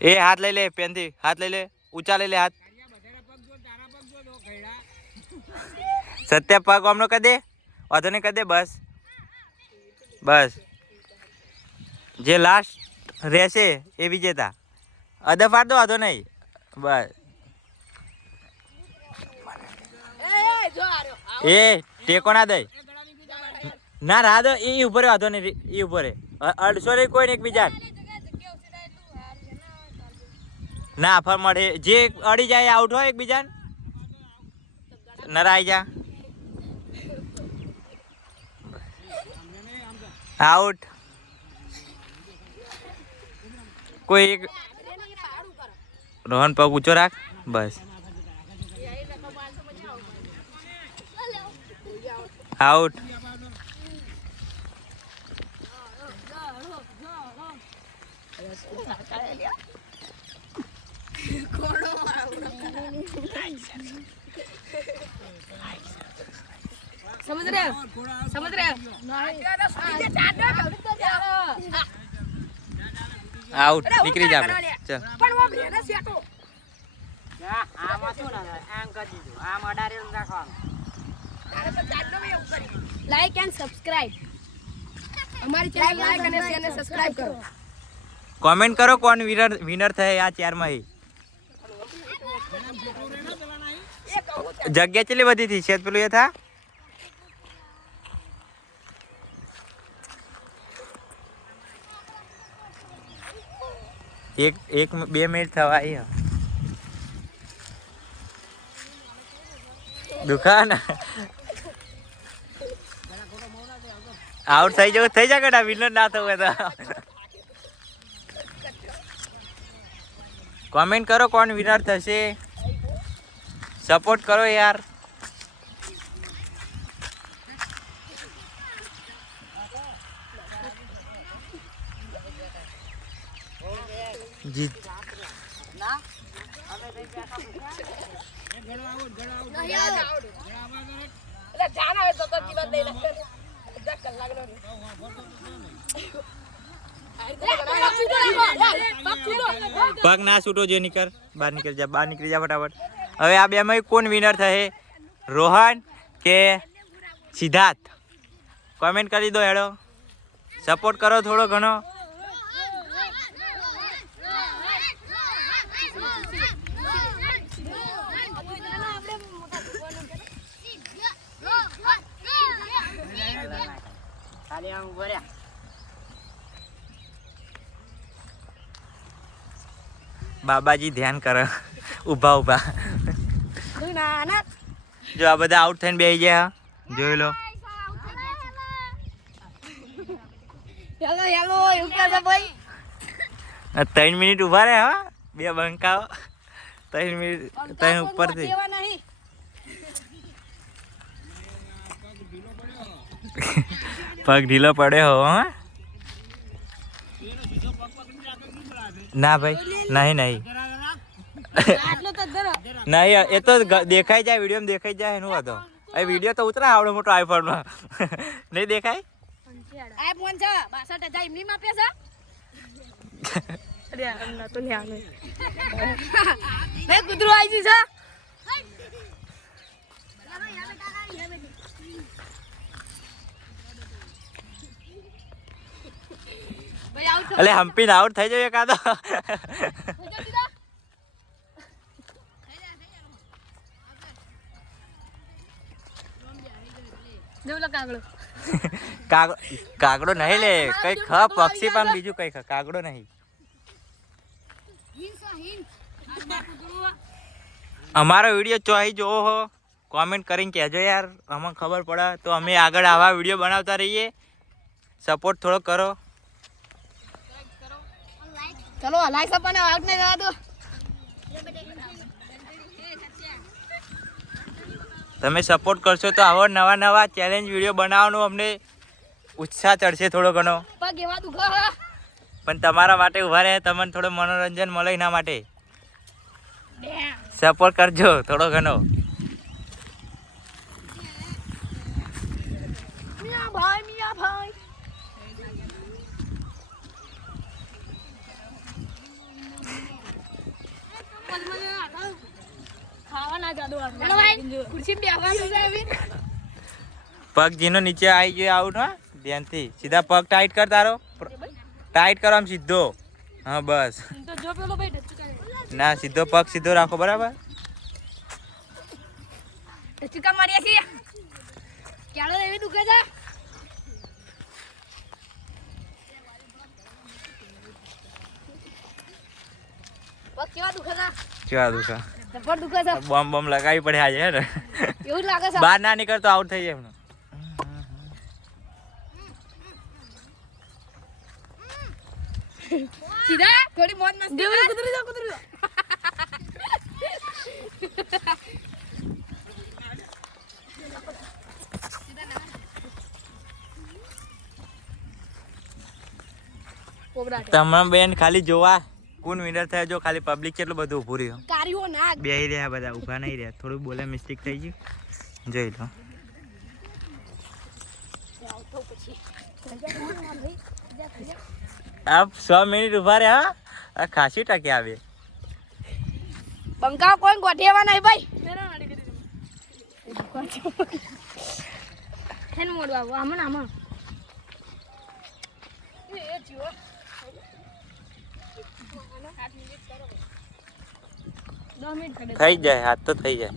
એ હાથ લઈ લે પેનથી, હાથ લઈ લે, ઊંચા લઈ લે હાથ. સત્ય પગ આમનો કરી દે, વાંધો નહીં કરી દે, બસ બસ. જે લાસ્ટ રહેશે એ વિજેતા. અદા ફાડ દો, વાંધો નહીં, બસ. એ ટેકો ના દે ના, રાહ દો. એ ઉપર વાંધો નહીં, એ ઉપર અડસો નહીં કોઈ ને એકબીજા ના ફર મળે. જે અડી જાય આઉટ હોય એકબીજા નરાઈ જા આઉટ. કોઈ એક રોહન પગ ઊંચો રાખ, બસ આઉટ. समझ रहे हो, समझ रहे हो. આઉટ નીકળી જા ચલ. પણ વો ભેને સેટો આમાં શું ના આમ કરી દીધું, આમ અડારેલું રાખવાનું. તારે તો ચાડનો મે ઉપર લાઈક એન્ડ સબસ્ક્રાઇબ. અમારી ચેનલ લાઈક અને શેર અને સબસ્ક્રાઇબ કરો. કોમેન્ટ કરો કોણ વિનર થાય આ ચારમાં. જગ્યા ચેલી બધી થી છે પેલું એ થા. એક 2 મિનિટ થવા આવી દુકાન આઉટ થઈ જવું થઈ જાય કડા વિનર ના થવું તો. કોમેન્ટ કરો કોણ વિનર થશે, સપોર્ટ કરો યાર. જીત ના અમે થઈ ગયા એટલે જાન આવે તો જીવન લઈ લે. કલાક નો પગ ના છૂટો જે નીકળ બહાર નીકળી જા, બહાર નીકળી જા ફટાફટ. હવે આ બેમાં કોણ વિનર થશે, રોહન કે સિદ્ધાર્થ? કોમેન્ટ કરી દો હેડો, સપોર્ટ કરો થોડો ઘણો. ખાલી આમ ભર્યા. બાબાજી ધ્યાન કરે ઊભા ઊભા. જો આ બધા આઉટ થઈને બેસી ગયા, જોઈ લો. હેલો હેલો એવું કે છે ભાઈ. 3 મિનિટ ઊભા રહે. હા 2 બંકાઓ 3 મિનિટ 3 ઉપરથી. પગ ઢીલો પડ્યો હો. હા ના ભાઈ નહીં નહીં નહીં, એ તો દેખાઈ જાય વિડીયો દેખાઈ જાય એનું હતો. એ વિડીયો તો ઉતરા આવડો મોટો આઈફોનમાં નહીં દેખાય. આઈફોન છે 62,000 એમની માં આપે છે. અરે અમને તો લ્યા મે કૂતરો આવી છે. એટલે હમ્પીને આઉટ થઈ જાય એકાદો. કાગડો નહીં લે કઈ ખ પક્ષી પણ બીજું કઈ કાગડો નહીં. અમારો વિડીયો ચોહી જોવો હો કોમેન્ટ કરીને કહેજો યાર, અમને ખબર પડે તો અમે આગળ આવા વિડીયો બનાવતા રહીએ. સપોર્ટ થોડો કરો. ચલો લાઈક આપને આઉટ ને જવા દો. તમે સપોર્ટ કરશો તો આવો નવા નવા ચેલેન્જ વિડીયો બનાવવાનો અમને ઉત્સાહ ચડશે થોડો ઘણો. પગ એવા દુખા પણ તમારા માટે ઊભા રહે, તમને થોડો મનોરંજન મળે એના માટે સપોર્ટ કરજો થોડો ઘણો. મિયા ભાઈ હેલો ભાઈ ખુરશી બેસવાનું છે હવે પગ જેનો નીચે આવી ગયો આઉટ હા ધ્યાનથી સીધા પગ ટાઈટ કર તારો ટાઈટ કરો આમ સીધો હા બસ તો જો પેલો ભાઈ ટચ કરે ના સીધો પગ સીધો રાખો બરાબર ટચકા માર્યા છે ક્યાળો એવી દુખે છે પગ કેવા દુખે છે કેવા દુખા જબર દુખે છે બોમ્બ બોમ્બ લગાવી પડે આજે હે ને એવું જ લાગે છે બહાર ના નીકળતો આઉટ થઈ જાય એમનો સીધા થોડી મોજ મસ્તી કુતરી જાવ તમામ બેન ખાલી જોવા કોણ વિનર થયો જો ખાલી પબ્લિક કેટલું બધું ઊભું રહ્યું કારીઓ ના બેહી રહ્યા બધા ઊભા નહીં રહ્યા થોડું બોલે મિસ્ટેક થઈ ગયું જોઈ લો આપ 100 મિનિટ ઊભા રહ્યા આ ખાસી ટકે આવે બંકા કોઈ ગોઠેવા નહીં ભાઈ હેન મોડવા આવો આમણ એ જીવો થઈ જાય હાથ તો થઈ જાય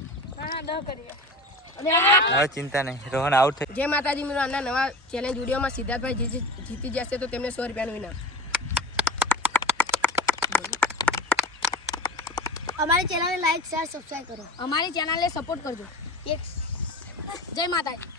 ના હવે ચિંતા નહીં રોહન આઉટ થઈ જય માતાજી મિત્રો આના નવા ચેલેન્જ વિડીયોમાં સિદ્ધાર્થભાઈ જીતી જશે તો તેમને 100 રૂપિયાનું ઇનામ અમારી ચેનલને લાઈક શેર સબસ્ક્રાઇબ કરો અમારી ચેનલને સપોર્ટ કરજો જય માતાજી